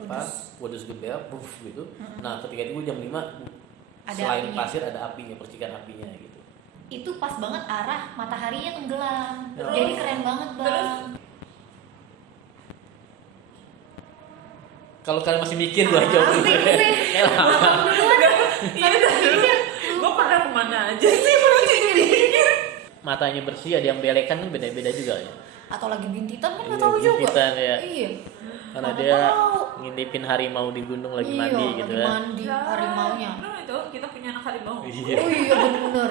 wedus gembel, puff gitu. Nah ketika itu jam 5 Ada selain apinya. pasir ada apinya, percikan apinya gitu. Itu pas banget arah mataharinya tenggelam. Terus- Jadi keren banget bang. Kalau kalian masih mikir gue jawab dulu. Asik gue. Kayak lama. Iya dulu. Gue pernah kemana aja sih Matanya bersih, ada yang belekan kan beda-beda juga ya. Atau lagi bintitan kan nggak Iya, tahu juga. bintitan, ya. Iya. Karena Mana dia tahu. ngintipin harimau di gunung lagi Iya, mandi gitu lagi kan. mandi harimaunya. Nah itu kita punya anak harimau. Iya. Oh iya bener.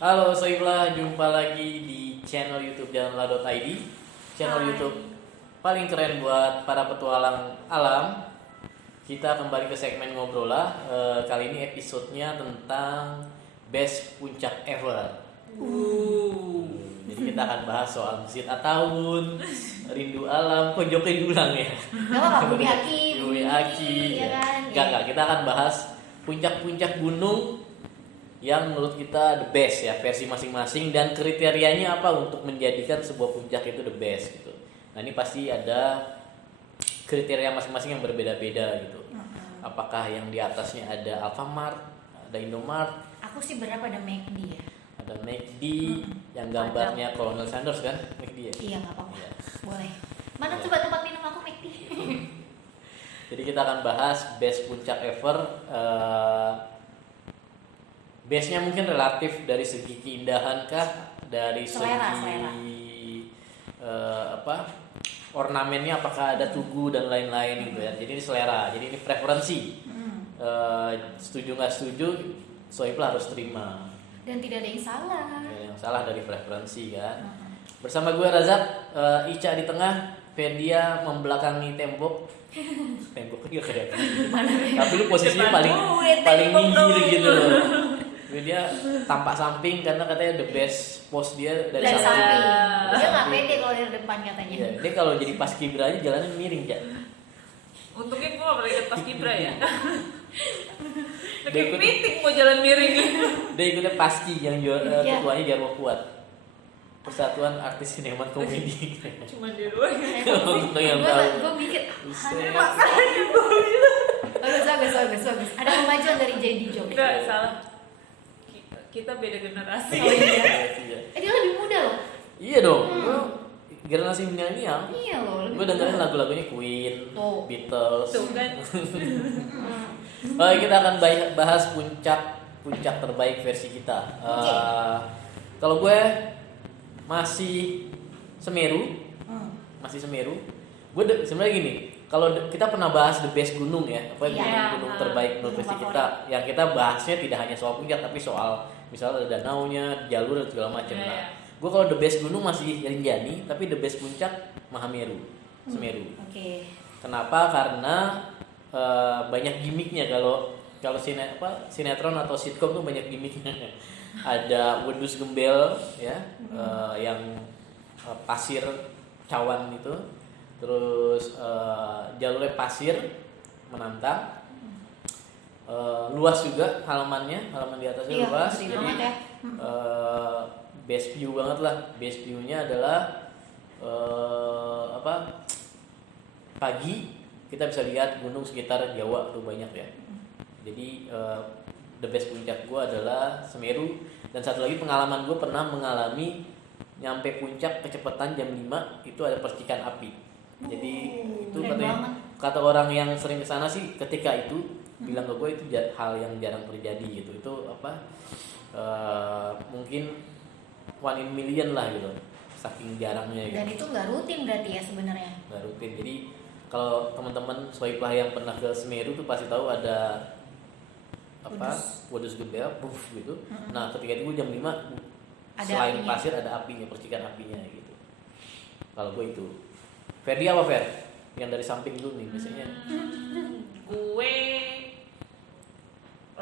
Halo Soiblah, jumpa lagi di channel YouTube Jalanlah.id, channel Hai. YouTube paling keren buat para petualang alam. Kita kembali ke segmen Ngobrolah. Kali ini episodenya tentang best puncak ever. Jadi kita akan bahas soal Masjid At-Tawun, Rindu Alam, kok Jokowi diulang ya? Gak apa-apa, Bumi Aki. Bumi Aki. Ya kan? Enggak, kita akan bahas puncak-puncak gunung yang menurut kita the best ya, versi masing-masing, dan kriterianya apa untuk menjadikan sebuah puncak itu the best gitu. Nah ini pasti ada kriteria masing-masing yang berbeda-beda gitu. Apakah yang di atasnya ada Alfamart, ada Indomart, Aku sih berapa ada McD ya? ada McD yang gambarnya Colonel Sanders kan, McD ya. Iya nggak apa-apa. Iya. Boleh. Mana Iya. coba tempat minum aku McD? Jadi kita akan bahas best puncak ever. Base-nya mungkin relatif dari segi keindahan kah, dari Selera. segi ornamennya, apakah ada tugu dan lain-lain gitu ya. Jadi ini selera, jadi ini preferensi. Setuju nggak setuju, Soiblah harus terima. Dan tidak ada yang salah. Ya, yang salah dari preferensi kan. Bersama gue Razak, Ica di tengah, Ferdia membelakangi tembok. Tembok dia kayak tapi lu posisinya paling minggir gitu loh. Dia tampak samping karena katanya the best pose dia dari Dari samping. samping. Dia nggak Samping. pede kalau dari depan katanya. Iya, dia kalau jadi pas kibra aja jalannya miring ya. Untungnya gue gak pernah ikut pas kibra ya. Lagi Dia ikut- meeting mau jalan miring. Dia ikutnya paski yang Iya. ketuanya Jarwo Kuat. Persatuan Artis Sinema Komedi. Cuma dia doang. Untuk yang tahu. Gue mikir, Buset. Makanya gue bilang. bagus. Ada kemajuan dari JD Job. Enggak salah. Kita beda generasi. Oh iya. Iya. Dia lebih muda loh. Iya dong. Lu generasi milenial. Iya loh. Gue dengerin lagu-lagunya Queen, Tuh. Beatles. Tuh kan. Oke, kita akan bahas puncak terbaik versi kita. Kalau gue masih Semeru. Gue sebenarnya gini, kalau kita pernah bahas the best gunung ya, apa Iya. gunung terbaik menurut Gunung versi favorit. kita. Yang kita bahasnya tidak hanya soal puncak, tapi soal misalnya ada danaunya, jalur dan segala macam. Iya, Nah, iya. gue kalau the best gunung masih Rinjani, tapi the best puncak Mahameru, Semeru. Oke. Kenapa? Karena banyak gimmicknya. Kalau sinetron atau sitkom tuh banyak gimmicknya. Ada wedus gembel ya, yang pasir cawan itu, terus jalurnya pasir menantang, luas juga halaman di atasnya Iya, luas, gede jadi banget ya. best view banget lah. Best view-nya adalah pagi kita bisa lihat gunung sekitar Jawa tuh banyak ya. Jadi the best puncak gue adalah Semeru. Dan satu lagi pengalaman gue pernah mengalami nyampe puncak kecepatan jam 5 itu ada percikan api. Jadi itu keren katanya, banget. kata orang yang sering kesana sih ketika itu bilang ke gue itu hal yang jarang terjadi gitu. Itu mungkin 1 in million lah gitu, saking jarangnya gitu. Dan itu nggak rutin berarti ya sebenarnya. Nggak rutin. Jadi kalau teman-teman Soiblah yang pernah ke Semeru tuh pasti tahu ada wedus gembel, puff gitu. Nah ketika itu jam 5 Ada selain apinya. pasir ada apinya, percikan apinya gitu. Kalau gue itu. Ferdi apa Fer? Yang dari samping dulu nih biasanya.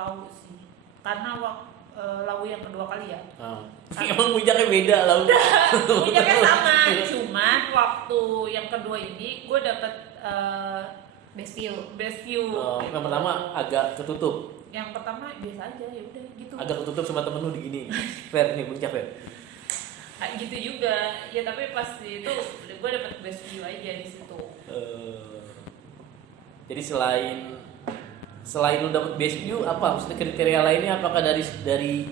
Lawu sih. Karena Lawu yang kedua kali ya. Emang puncaknya beda lah. Puncaknya sama, cuman waktu yang kedua ini gue dapet Best view. best view. Yang pertama agak ketutup. Yang pertama biasa aja, ya udah gitu. Agak ketutup sama temen lu digini. Fair nih puncak Fair. Gitu juga. Ya tapi pas itu gue dapet best view aja di situ. Jadi selain lu dapet best view, apa maksudnya kriteria lainnya? Apakah dari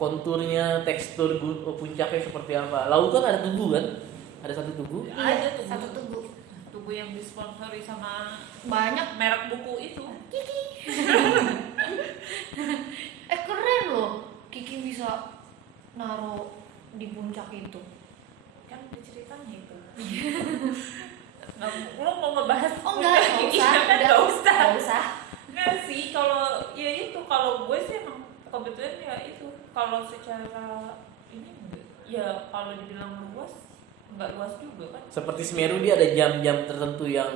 konturnya, tekstur puncaknya seperti apa? Laut kan ada tugu kan? Ada satu tugu. Ada tugu. Satu tugu. Tugu yang disponsori sama Banyak. merek buku itu. Kiki. Keren loh. Kiki bisa naruh di puncak itu. Kan ceritanya itu. Lo mau ngebahas Oh enggak usah. kan nggak usah. Enggak usah. Nggak sih, kalau ya itu, kalau gue sih emang kebetulan ya itu, kalau secara ini ya kalau dibilang luas nggak luas juga kan. Seperti Semeru dia ada jam-jam tertentu yang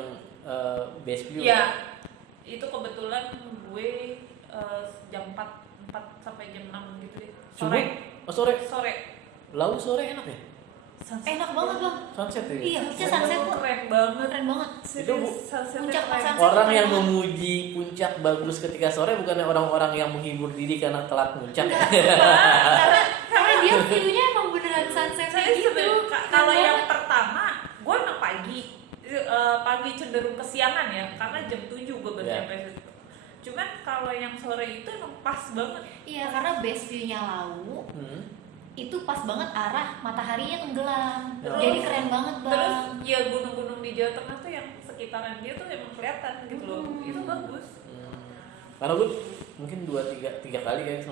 best view. Ya itu kebetulan gue jam 4 sampai jam 6 gitu ya. Sore. Oh, sore. Sore. Laut sore enak ya? Enak banget bang. Sunset ya? Iya, itu sunset tuh keren banget. keren banget. Itu Puncak pas sunset. Orang yang memuji puncak bagus ketika sore bukannya orang-orang yang menghibur diri karena telat puncak. Karena dia videonya emang beneran sunset Saya gitu. kalau yang pertama gue emang pagi cenderung kesiangan ya, karena jam 7 gue baru Yeah. sampai situ. Cuman kalau yang sore itu emang pas banget. Iya, karena best view-nya Lawu itu pas banget arah mataharinya tenggelam. Oh. Jadi keren banget bang. Terus ya gunung-gunung di Jawa Tengah tuh yang sekitaran dia tuh emang kelihatan gitu loh. Itu bagus. Karena gue mungkin 2-3 kali kayak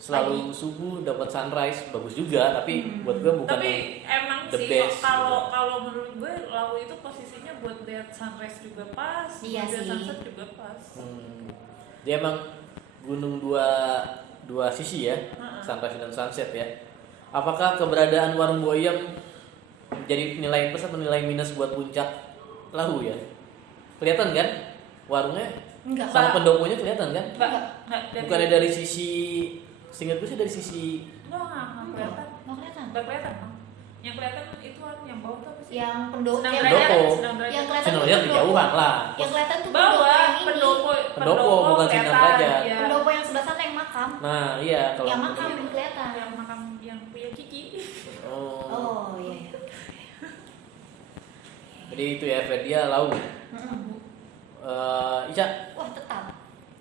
selalu subuh dapat sunrise bagus juga, tapi buat gue bukan Tapi emang the sih best, kalau menurut gue Lawu itu posisinya buat lihat sunrise juga pas, Iya buat lihat sih. sunset juga pas. dia emang gunung dua sisi ya, sunrise dan sunset ya. Apakah keberadaan warung Boyem jadi nilai plus atau nilai minus buat puncak Lawu ya? Kelihatan kan warungnya Enggak. sama pendoponya kelihatan kan? Nggak Bukannya dari sisi, seingat gue sih dari sisi nggak kelihatan. Nggak kelihatan. Nggak kelihatan. Yang kelihatan itu yang bawah tuh apa sih? Yang pendopo Senang yang derajat, pendopo. senang derajat. yang kelihatan Senolnya tuh kejauhan lah. Yang kelihatan tuh Bawah yang ini. Pendopo, bukan kelihatan, Senang Derajat. ya. Pendopo yang sebelah sana yang makam. Nah iya kalau Yang makam belum kelihatan. Yang makam yang punya Kiki. Oh. Oh iya iya. Jadi itu ya dia Lawu. Ica Wah tetap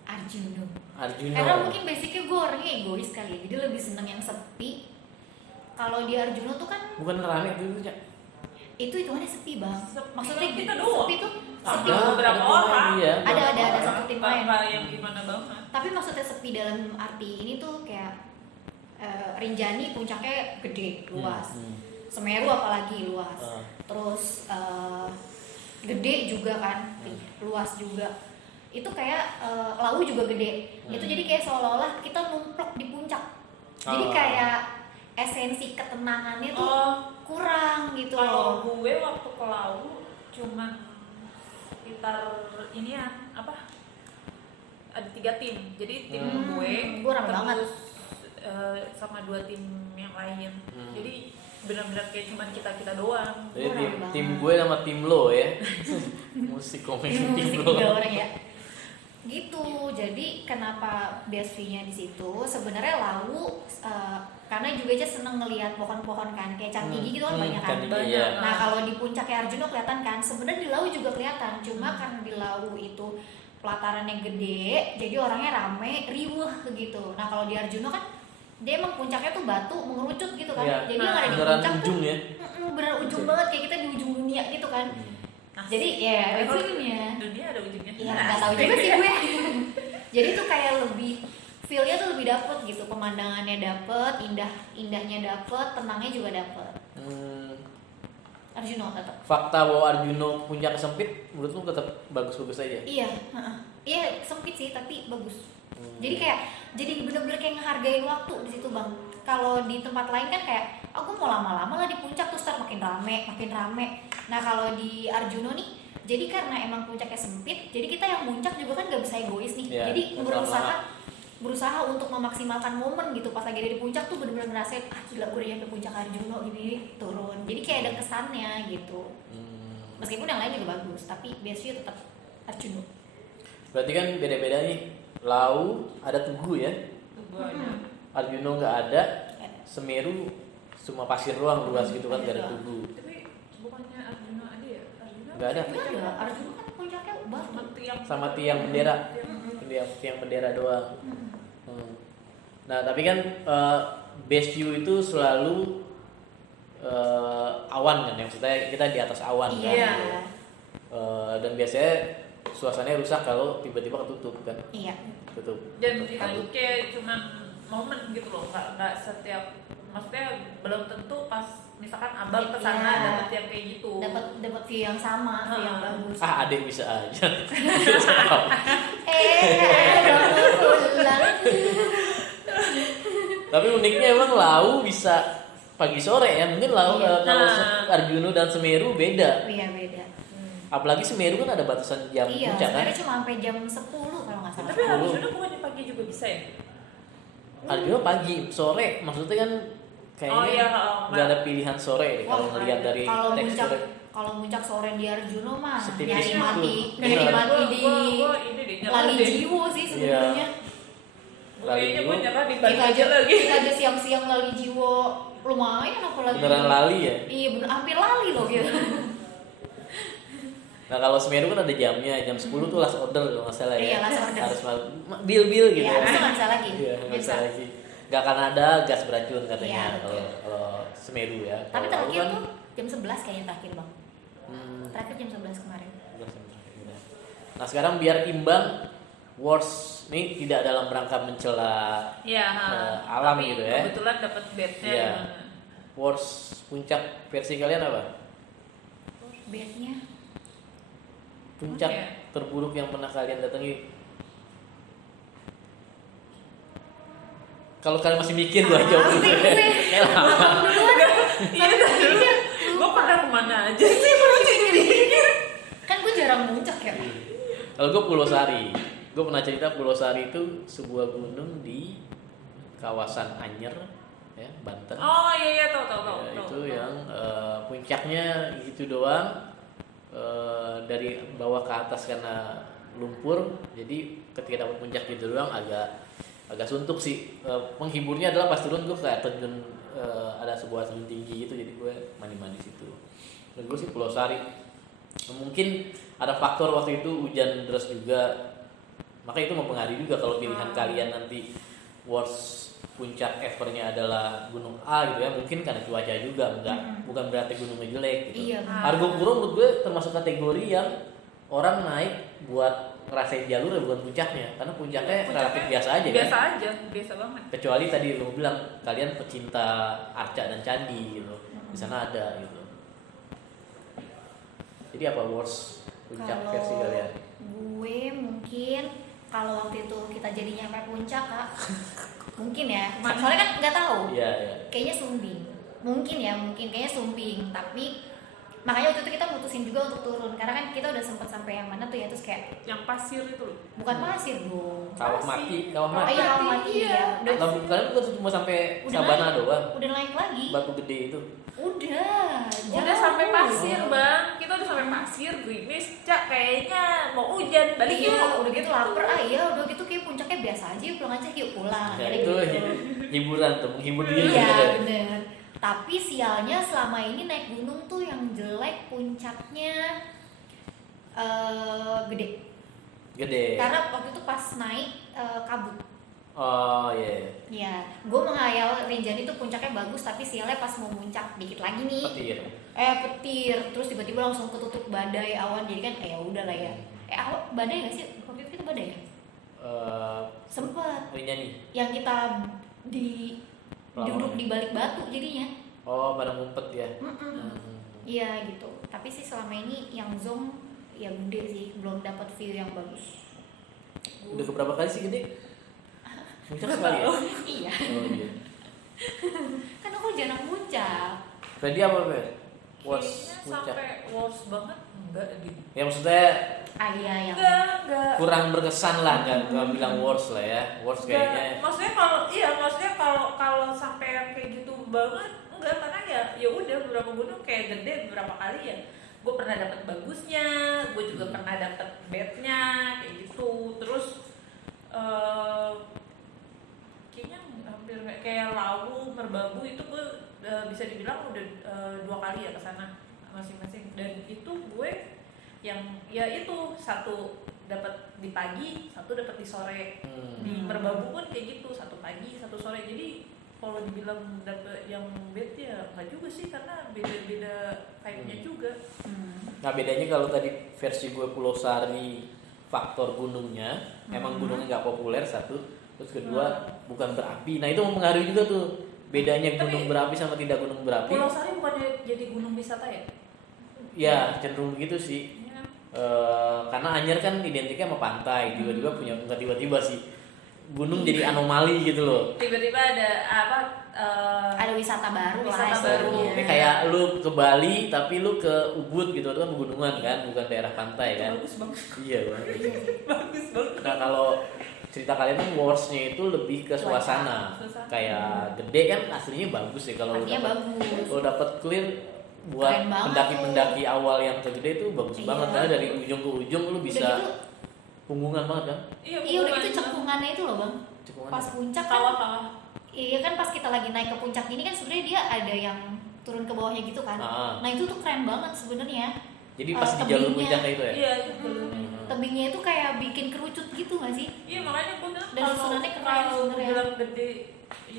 Arjuno. Arjuno. Karena mungkin basicnya gue orangnya egois kali ya, jadi lebih seneng yang sepi. Kalau di Arjuno tuh kan Bukan rame itu Ica. itu hitungannya sepi bang. Maksudnya kita gitu, doang. sepi tuh Ada sepi. beberapa tim orang. lain, iya. Ada satu tim lain. Bapak yang gimana banget. Tapi maksudnya sepi dalam arti ini tuh kayak Rinjani puncaknya gede, luas. Semeru apalagi luas. Terus gede juga kan, luas juga. Itu kayak Lawu juga gede. Itu jadi kayak seolah-olah kita numplok di puncak. Jadi kayak esensi ketenangannya tuh kurang gitu Kalau loh. gue waktu ke Lawu cuman sekitar ini ya apa? Ada 3 tim. Jadi tim gue rame banget. terus sama 2 tim yang lain. Jadi benar-benar kayak cuman kita doang. Jadi tim, Kurang tim banget. gue sama tim lo ya. Musik komedi tim Musik lo. 3 orang ya. Gitu. Jadi kenapa best view-nya di situ? Sebenarnya Lawu karena juga aja seneng ngelihat pohon-pohon kan, kayak Cantigi gitu kan banyak kan. Cantigi, iya. Nah kalau di puncaknya Arjuno kelihatan kan, sebenarnya di Lawu juga kelihatan, cuma karena di Lawu itu pelatarannya gede, jadi orangnya rame, riuh gitu. Nah kalau di Arjuno kan dia emang puncaknya tuh batu mengerucut gitu kan, Iya. jadi yang ada di Beneran puncak tuh ujung ya. beneran ujung banget kayak kita di ujung dunia gitu kan. Nah, Jadi ya emang ujungnya. dunia ada ujungnya. Iya nggak tahu juga sih gue. Jadi tuh kayak lebih feel-nya tuh lebih dapet gitu, pemandangannya dapet, indahnya dapet, tenangnya juga dapet. Arjuno tetap. Fakta bahwa Arjuno puncak sempit menurut lu tetap bagus-bagus aja. Iya, iya sempit sih tapi bagus. Jadi kayak jadi bener-bener kayak ngehargain waktu di situ bang. Kalau di tempat lain kan kayak aku mau lama-lama lah di puncak terus ntar makin rame. Nah kalau di Arjuno nih Jadi karena emang puncaknya sempit, jadi kita yang muncak juga kan nggak bisa egois nih. Iya, Jadi bersama. berusaha untuk memaksimalkan momen gitu. Pas lagi ada di puncak tuh bener-bener ngerasain gila gue udah nyampe puncak Arjuna gini turun. Jadi kayak ada kesannya gitu. Meskipun yang lain juga bagus, tapi biasanya tetap Arjuna. Berarti kan beda-beda nih. Lau ada Tugu ya. Tugu ada. Arjuna nggak ada. Semeru cuma pasir doang luas gitu kan, nggak ada Tugu. Tapi bukannya Arjuna ada ya? Arjuna Nggak ada. Nggak ada, Arjuna kan puncaknya batu. Sama tiang bendera. Tiang bendera doang. Nah tapi kan base view itu selalu awan kan, yang maksudnya kita di atas awan kan. Iya. Dan biasanya suasananya rusak kalau tiba-tiba ketutup kan. Iya. Tutup. Dan itu kabut. kayak cuman momen gitu loh, nggak setiap, maksudnya belum tentu pas misalkan abang kesana Iya. dapet yang kayak gitu. Dapat view yang sama, view yang bagus. Adek bisa aja. Pulang. Tapi uniknya emang Lau bisa pagi sore ya. Mungkin Lau Iya. kalau Nah. Arjuna dan Semeru beda. Iya beda. Apalagi Semeru kan ada batasan jam Iya, puncak kan. sebenarnya cuma sampai jam 10 kalau nggak salah. Tapi Arjuna bukannya pagi juga bisa ya? Arjuna pagi, sore maksudnya kan kayaknya Oh, iya, nggak ada pilihan sore deh, kalau Wah, ngelihat dari kalau teks puncak sore. kalau puncak sore di Arjuna mah Setipis nyari itu. mati Iya. di Gua ini deh, nyerah Lali deh. Jiwo sih sebenarnya. Gua kayaknya gue nyerah di Kita balik aja aja lagi. kita aja siang-siang Lali Jiwo lumayan apalagi. Beneran lali ya. Iya bener hampir lali loh gitu. Nah kalau Semeru kan ada jamnya, jam 10 tuh last order kalau nggak salah ya. Iya, last order. Harus bil gitu Iya, ya. bisa nggak bisa lagi. Iya, nggak bisa Bisa. lagi. Nggak akan ada gas beracun katanya Iya, kalau Semeru ya. Tapi Kalau terakhir kan, tuh jam 11 kayaknya terakhir bang. hmm, Terakhir jam 11 kemarin. Nah sekarang biar imbang, Wars ini tidak dalam rangka mencela Iya, alam tapi gitu ya. kebetulan dapat bednya. Iya. Wars puncak versi kalian apa? Bednya Puncak Oke. terburuk yang pernah kalian datangi? Kalau kalian masih mikir gua jawab dulu. Ya lama. Iya dulu. Gue pernah kemana aja sih menuju ini? kan gue jarang muncak ya. Kalau gue Pulau Sari, gue pernah cerita Pulau Sari itu sebuah gunung di kawasan Anyer, ya Banten. Oh iya tahu. Ya, itu yang puncaknya gitu doang, dari bawah ke atas karena lumpur. Jadi ketika dapat puncak gitu doang agak suntuk sih. Penghiburnya adalah pas turun gue kayak terjun, ada sebuah terjun tinggi gitu, jadi gue mandi situ. Dan gue sih Pulau Sari. Mungkin ada faktor waktu itu hujan deras juga, maka itu mempengaruhi juga kalau pilihan kalian nanti worst puncak evernya adalah gunung A gitu ya, mungkin karena cuaca juga, bukan berarti gunungnya jelek gitu. Iya. Argopuro menurut gue termasuk kategori yang orang naik buat ngerasain jalur ya, bukan puncaknya, karena puncaknya relatif biasa aja Biasa kan. aja, biasa banget. Kecuali tadi lo bilang kalian pecinta arca dan candi gitu, di sana ada gitu. Jadi apa worst puncak versi kalian? Gue mungkin kalau waktu itu kita jadi nyampe puncak kak, mungkin ya. Soalnya kan nggak tahu. Iya, iya. Kayaknya Sumbing. Mungkin kayaknya Sumbing. Tapi makanya waktu itu kita mutusin juga untuk turun karena kan kita udah sempat sampai yang mana tuh ya, terus kayak Yang pasir itu loh. bukan pasir dong. Kawah mati, kawah Oh mati. iya kawah mati Iya. ya. Udah, Lah, kalian bukan cuma sampai Udah Sabana naik. doang, udah naik lagi. batu gede itu. Udah Sampai jauh. pasir bang, kita udah sampai pasir, gerimis, cak kayaknya mau hujan, balik Iya, yuk. udah gitu lapar, iya udah gitu kayak puncaknya biasa aja, yuk pulang aja, yuk pulang. Ya, Akhirnya itu gitu. hiburan tuh, menghibur diri. Iya gitu. bener. Tapi sialnya selama ini naik gunung tuh yang jelek puncaknya gede. Gede. Karena waktu itu pas naik kabut. Oh iya. Ya, gue menghayal Rinjani tuh puncaknya bagus, tapi sialnya pas mau muncak dikit lagi nih. Petir. Petir, terus tiba-tiba langsung ketutup badai awan, jadi kan ya udah lah ya. Awan badai nggak sih? Waktu itu kita badai ya? Sempet. Rinjani. Yang kita di duduk di balik batu jadinya. Oh, pada ngumpet ya. Iya gitu. Tapi sih selama ini yang Zong ya gede sih, belum dapat view yang bagus. Udah keberapa kali sih gede? Puncak sekali ya? Iya. Oh iya. Kan aku jarang muncak. Tadi apa, Fer? Kayaknya Worst puncak. sampai worst banget enggak gitu. Ya maksudnya Iya yang Enggak. kurang berkesan lah, nggak bilang worst lah ya. Worst kayaknya. Maksudnya kalau sampai yang kayak gitu banget enggak, karena ya udah beberapa gunung kayak gede beberapa kali ya. Gue pernah dapat bagusnya, gue juga pernah dapat badnya kayak gitu. Terus kayaknya hampir kayak Lawu, Merbabu itu gue bisa dibilang udah 2 kali ya ke sana masing-masing. Dan itu gue yang ya itu satu dapat di pagi, satu dapat di sore. Di Merbabu pun kayak gitu, satu pagi, satu sore. Jadi kalau dibilang dapat yang bed ya nggak juga sih, karena beda-beda vibe-nya juga. Nah bedanya kalau tadi versi gue Pulau Sari faktor gunungnya, emang gunungnya nggak populer satu, terus kedua bukan berapi. Nah itu mempengaruhi juga tuh bedanya gunung berapi sama tidak gunung berapi. Pulau Sari bukannya jadi gunung wisata ya? Ya cenderung begitu sih. Karena Anyer kan identiknya sama pantai, tiba-tiba punya, nggak tiba-tiba sih, gunung jadi anomali gitu loh. Tiba-tiba ada ada wisata baru Wisata lah baru. istilahnya. Kayak lu ke Bali tapi lu ke Ubud gitu, itu kan pegunungan kan, bukan daerah pantai kan. bagus banget. Iya banget. Bagus banget. Nah kalau cerita kalian kan worstnya itu lebih ke suasana. Suasana. Kayak gede kan aslinya bagus ya, kalau lu Artinya dapet- bagus. kalau dapat clear buat Keren banget pendaki-pendaki awal yang ke gede itu bagus Iya. banget, karena dari ujung ke ujung lu Udah bisa gitu, punggungan banget kan. iya udah gitu cekungannya itu loh bang. Cekungan. Pas puncak kan, Kawah-kawah. iya kan pas kita lagi naik ke puncak ini kan sebenarnya dia ada yang turun ke bawahnya gitu kan. Ah. Nah itu tuh keren banget sebenarnya. Jadi pas di jalur tebingnya. puncaknya itu ya. Iya itu. Tebingnya itu kayak bikin kerucut gitu nggak sih? Iya makanya gue bilang Dan susunannya keren kalau sebenarnya. dibilang gede,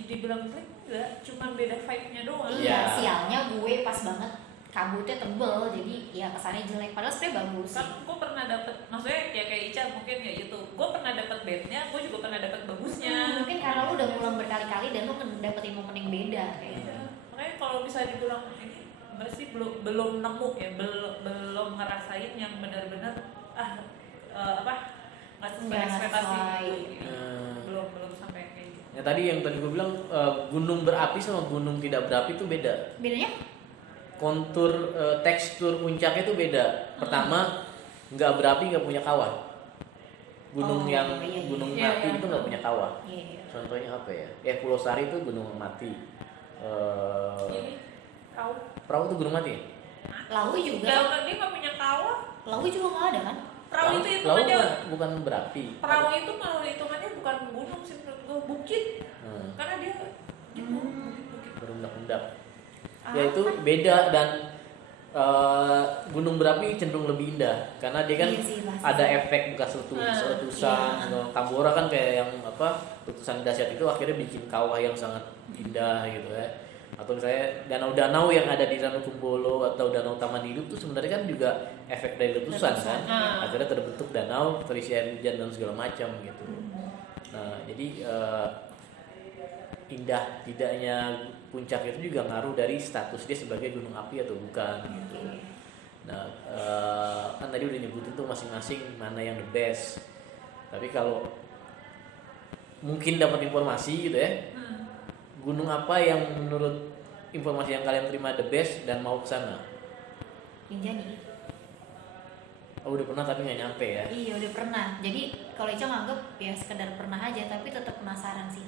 dibilang gede enggak, cuma beda vibe-nya doang. Iya. Iya, sialnya gue pas banget kabutnya tebel, jadi ya kesannya jelek. Padahal sebenarnya bagus. Kan gue pernah dapet, maksudnya ya kayak Ica mungkin ya itu, gue pernah dapet bednya, gue juga pernah dapet bagusnya. Mungkin karena lu udah ngulang berkali-kali dan lu dapetin momen yang beda kayak gitu. Iya. Makanya kalau bisa dibilang ini enggak sih, belum nemu ya, belum ngerasain yang benar-benar nggak sesuai Nggak ekspektasi sesuai. gitu. belum sampai kayak gitu. Ya tadi yang tadi gue bilang gunung berapi sama gunung tidak berapi itu beda. Bedanya? Kontur tekstur puncaknya itu beda. Pertama nggak berapi, nggak punya kawah. Gunung Oh, yang iya, iya. gunung Iya, mati iya. itu nggak punya kawah. Iya, iya. Contohnya apa ya? Pulau Sari itu gunung mati. Ini kau Perahu itu gunung mati. Lawu juga. dia nggak punya kawah. Lawu juga nggak ada kan? Perahu itu Laut hitungannya, bukan berapi. perahu itu malah hitungannya bukan gunung sih menurut gue, bukit. Karena dia gitu, bukit. Berundak-undak. Ya itu beda, dan gunung berapi cenderung lebih indah karena dia kan Iya sih, pasti. ada efek bekas letusan. Iya. Tambora kan kayak yang letusan dahsyat itu akhirnya bikin kawah yang sangat indah gitu ya. Atau misalnya danau-danau yang ada di Danau Kumbolo atau Danau Taman Hidup itu sebenarnya kan juga efek dari letusan kan. Akhirnya terbentuk danau, terisi air hujan dan segala macam gitu. Nah, jadi indah tidaknya puncak itu juga ngaruh dari status dia sebagai gunung api atau bukan gitu. Nah, kan tadi udah nyebutin tuh masing-masing mana yang the best. Tapi kalau mungkin dapat informasi gitu ya, gunung apa yang menurut informasi yang kalian terima the best dan mau ke sana? Rinjani. Oh, udah pernah tapi nggak nyampe ya? Iya udah pernah. Jadi kalau Ica nganggep ya sekedar pernah aja, tapi tetap penasaran sih.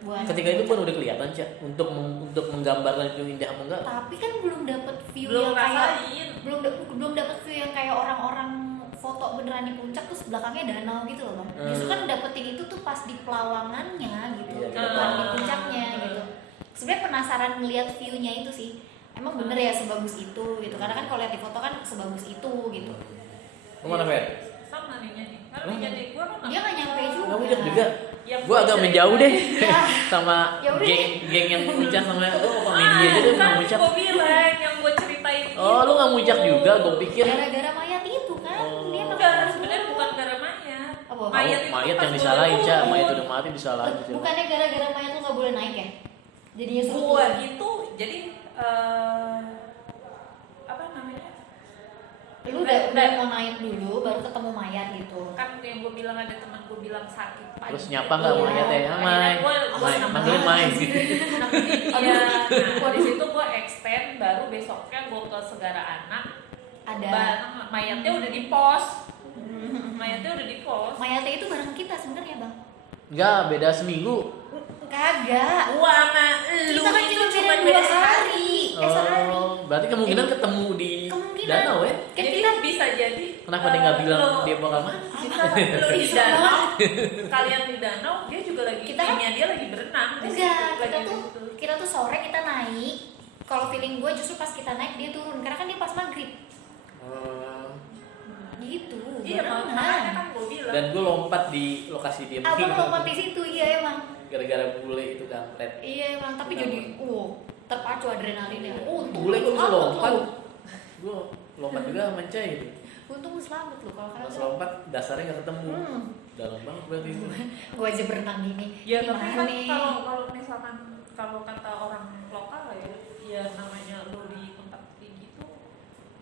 Buat Ketika itu pun udah kelihatan Cak untuk menggambarkan itu indah apa enggak? tapi kan belum dapet view Belum yang kayak rasain. belum dapet view yang kayak orang-orang foto beneran di puncak terus belakangnya danau gitu loh bang. Justru kan dapetin itu tuh pas di pelawangannya gitu, Iya. bukan di puncaknya gitu. Sebenarnya penasaran ngeliat view-nya itu sih. Emang bener ya sebagus itu gitu. Karena kan kalau lihat di foto kan sebagus itu gitu. Lu mana Fer? Sama nih nih. Karena jadi gue kan Dia nggak nyampe juga. Nggak puncak juga. Ya, Gue agak menjauh deh Ya. sama Ya udah geng yang puncak sama gue apa media aja deh kan mau puncak. gue bilang yang gue ceritain Oh, lu nggak muncak juga? Gue pikir Gara-gara mayat itu kan dia Enggak, makan sebenarnya bukan gara mayat. Apa? Mayat itu mayat pas yang gua disalahin turun. Cak, mayat udah mati disalahin sih. Bukannya gara-gara mayat lu nggak boleh naik ya? Jadinya seru. Gua itu jadi apa namanya? Lu udah mau naik dulu baru ketemu mayat gitu. Kan yang gue bilang ada teman gue bilang sakit pagi. Terus nyapa nggak Iya. mayat ya? Akhirnya Mai, gua Mai, sama manggilin Mai. Iya. Nah, di situ gue extend, baru besoknya gue ke Segara Anak. mayatnya udah di pos. Mayatnya udah di pos. Mayatnya itu bareng kita sebenarnya bang. Enggak, beda seminggu. Kagak. Gua sama lu Kita kan itu cuma cuma beda beda 2 sehari. hari. Sehari. Berarti kemungkinan ketemu di Kemungkinan. danau ya? Kan Jadi kita bisa jadi. Kenapa dia nggak bilang dia bakal mana? Kita lu di danau, kalian di danau, dia juga lagi Kita kan- dia lagi berenang. di enggak, situ, kita lagi tuh gitu. kita tuh sore kita naik. Kalau feeling gue justru pas kita naik dia turun karena kan dia pas maghrib. Gitu. Iya, beneran. makanya kan gue bilang. Dan gue lompat di lokasi dia Abang lompat di situ, iya emang. gara-gara bule itu kampret. Iya emang, tapi jadi terpacu adrenalinnya. Untung Bule gue bisa selamat lompat. lu. Gue lompat juga sama Cai gitu. Untung lu selamat lu kalau Pas kagak. lompat dasarnya nggak ketemu. Hmm. Dalam banget berarti itu. Gue aja berenang gini. Ya tapi Gimana kan nih? kalau misalkan kalau kata orang lokal ya namanya lo di tempat kayak gitu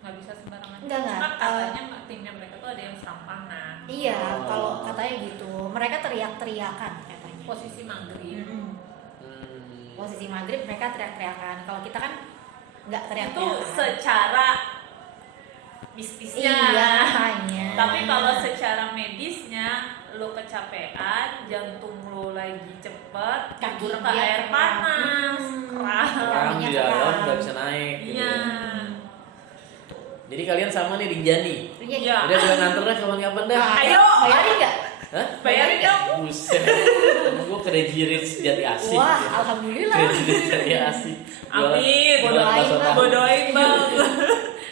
nggak bisa sembarangan. Enggak. Kan katanya timnya mereka tuh ada yang serampangan. Iya, kalau katanya gitu. Mereka teriak-teriakan katanya. Posisi maghrib. Mm-mm. Hmm. Posisi maghrib mereka teriak-teriakan. Kalau kita kan nggak Itu teriak-teriakan. secara bisnisnya. Iya, hanya. Tapi kalau secara medisnya lo kecapean, jantung lo lagi cepet, Kaki kabur ke dia air kram. panas, kram. Orang di Kakinya dalam kram. nggak bisa naik. Gitu. Iya. Jadi kalian sama nih Rinjani. Iya. Udah gue nganter dah kapan-kapan dah. Ayo. Bayarin nggak? Hah? Bayarin dong. Buset. Gue Crazy Rich Jati Asih. Wah, alhamdulillah. Crazy Rich Jati Asih. Amin. Gua doain, bakso Bang. tahu. Gue doain bang.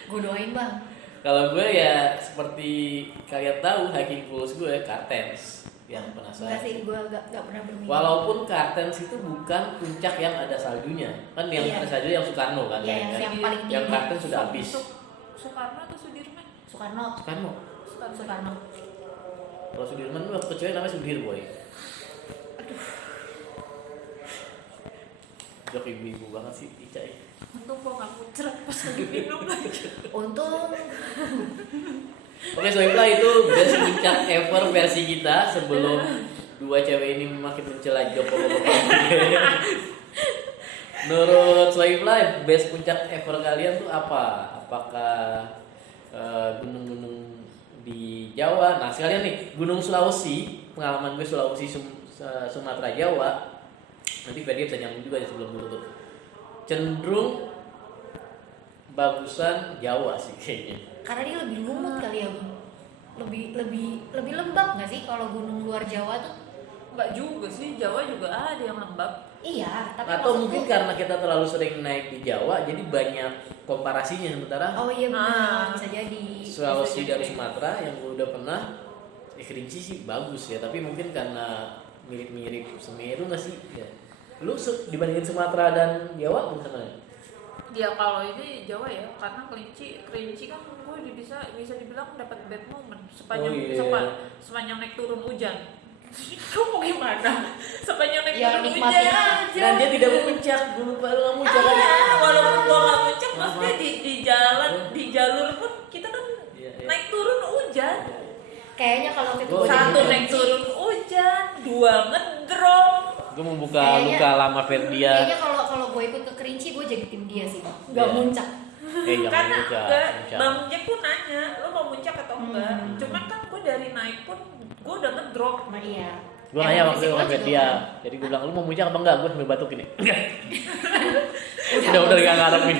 Gue doain bang. Kalau gue ya seperti kalian tahu hiking pools gue Kartens yang Enggak penasaran. sih, gue nggak pernah bermimpi. Walaupun Kartens itu bukan puncak yang ada saljunya, kan yang Iya. ada saljunya yang Soekarno kan, Iya, kan? yang paling tinggi. Yang Kartens sudah habis. Soekarno atau Sudirman? Soekarno. Soekarno. Soekarno. Kalau Sudirman tuh waktu kecil namanya Sudir boy. Jok ibu-ibu banget sih Ica. Untung gue gak muncrat pas lagi minum lagi. Untung Oke, Soibla itu best puncak ever versi kita sebelum dua cewek ini makin mencela Joko. Menurut Soibla, best puncak ever kalian tuh apa? Apakah gunung-gunung di Jawa? Nah, sekalian nih, Gunung Sulawesi, pengalaman gue Sulawesi, Sumatera, Jawa. Nanti Ferdi bisa nyambung juga ya sebelum tutup. Cenderung bagusan Jawa sih kayaknya. karena dia lebih lumut kali ya bang. Lebih lembab nggak sih kalau gunung luar Jawa tuh? Enggak juga sih, Jawa juga ada yang lembab. Iya, tapi Atau maksud mungkin gua- karena kita terlalu sering naik di Jawa, jadi banyak komparasinya. Sementara Oh iya benar, Ah. bisa jadi. Sulawesi bisa dan jadi. Sumatera yang gue udah pernah, Kerinci sih bagus ya. Tapi mungkin karena mirip-mirip Semeru nggak sih? Ya. Lu dibandingin Sumatera dan Jawa misalnya? Ya kalau ini Jawa ya, karena kelinci kan gue bisa dibilang dapat bad moment sepanjang Oh, iya. sepanjang naik turun hujan. Kamu mau gimana? Sepanjang naik Ya, turun nikmatin hujan aja. aja. Dan dia tidak memuncak, gue lupa lu nggak muncak aja. Walaupun gua nggak muncak, Maaf, maksudnya maaf. di jalan di jalur pun kita kan Iya, iya. naik turun hujan. Kayaknya kalau waktu itu Oh, gua iya. Satu jadi naik turun hujan, dua ngedrop. Gue membuka Kayaknya- luka lama Ferdia. Kayaknya kalau gue ikut ke Kerinci gue jadi tim dia sih bang. Gak Iya. muncak. Jangan Karena muncak. enggak, muncak. Bang Jack pun nanya, lo mau muncak atau enggak? Hmm. Cuman kan gue dari naik pun gue udah ngedrop. Sama dia. Gue nanya waktu itu sama fisik lo juga Ferdia. kan. Jadi gue bilang, lu mau muncak apa enggak? Gue sambil batuk ini. Udah gak ngarepin.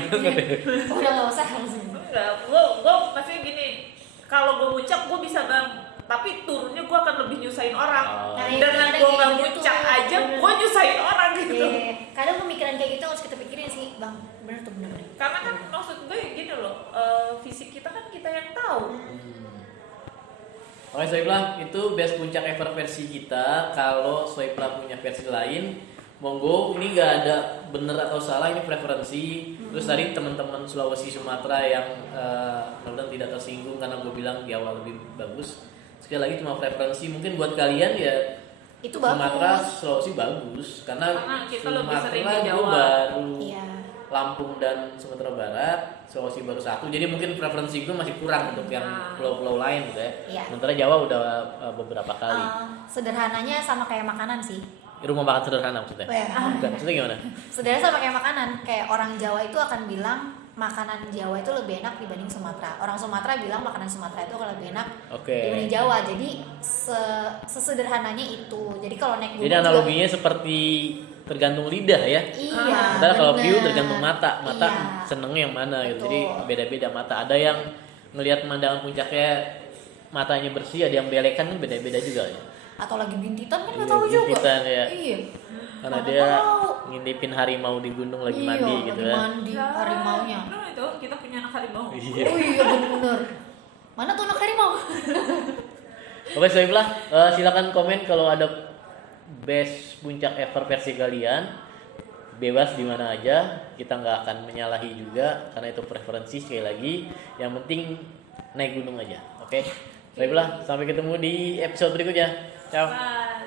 Udah gak usah langsung. Enggak, gue maksudnya gini, kalau gue muncak gue bisa bang, tapi turunnya gue akan lebih nyusahin orang. Oh. Nah, Dengan iya, gue kayak nggak gitu. muncak aja, Bener. gue nyusahin orang gitu. Iya. Kadang pemikiran kayak gitu harus kita pikirin sih bang. Bener tuh bener. Karena kan maksud gue gini loh, fisik kita kan kita yang tahu. Oke Soiblah, itu best puncak ever versi kita. Kalau Soiblah punya versi lain, monggo. Ini nggak ada bener atau salah, ini preferensi. Terus tadi teman-teman Sulawesi Sumatera yang mudah-mudahan tidak tersinggung karena gue bilang di awal lebih bagus. Sekali lagi cuma preferensi. Mungkin buat kalian ya Itu Sumatera, bagus. Sulawesi bagus karena kita lebih sering di Sumatera gue Jawa. baru Iya. Lampung dan Sumatera Barat, Sulawesi baru satu. Jadi mungkin preferensi gue masih kurang untuk yang pulau-pulau lain gitu ya. Iya. Sementara Jawa udah beberapa kali. Sederhananya sama kayak makanan sih. Rumah makan sederhana maksudnya? Oh, ya. Bukan, maksudnya gimana? Sederhana sama kayak makanan. Kayak orang Jawa itu akan bilang makanan Jawa itu lebih enak dibanding Sumatera. Orang Sumatera bilang makanan Sumatera itu kalau lebih enak Oke. dibanding Jawa. Jadi sesederhananya itu. Jadi kalau naik gunung Jadi analoginya seperti tergantung lidah ya. Iya. Padahal kalau bener. view tergantung mata. Mata Iya. seneng yang mana gitu. Betul. Jadi beda-beda mata. Ada yang ngelihat pemandangan puncaknya matanya bersih, ada yang belekan kan beda-beda juga ya. Atau lagi bintitan kan nggak Iya, tahu juga. bintitan, ya. Iya. Karena Mana dia tahu. ngintipin harimau di gunung lagi Iya, mandi gitu lagi kan. mandi harimaunya. Nah, itu kita punya anak harimau. Iya. Oh iya bener. Mana tuh anak harimau? Oke, Soiblah, silakan komen kalau ada best puncak ever versi kalian. Bebas di mana aja, kita nggak akan menyalahi juga karena itu preferensi sekali lagi. Yang penting naik gunung aja, oke? Baiklah, sampai ketemu di episode berikutnya. Ciao. Bye.